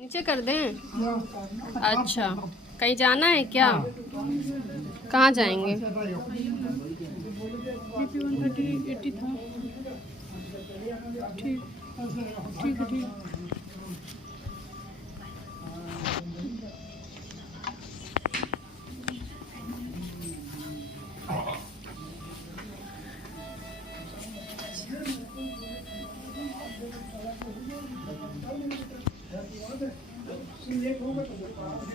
नीचे कर दें? अच्छा, कहीं जाना है क्या? कहाँ जाएंगे? BP 130 80 था। ठीक ठीक है ठीक। लेट होगा तो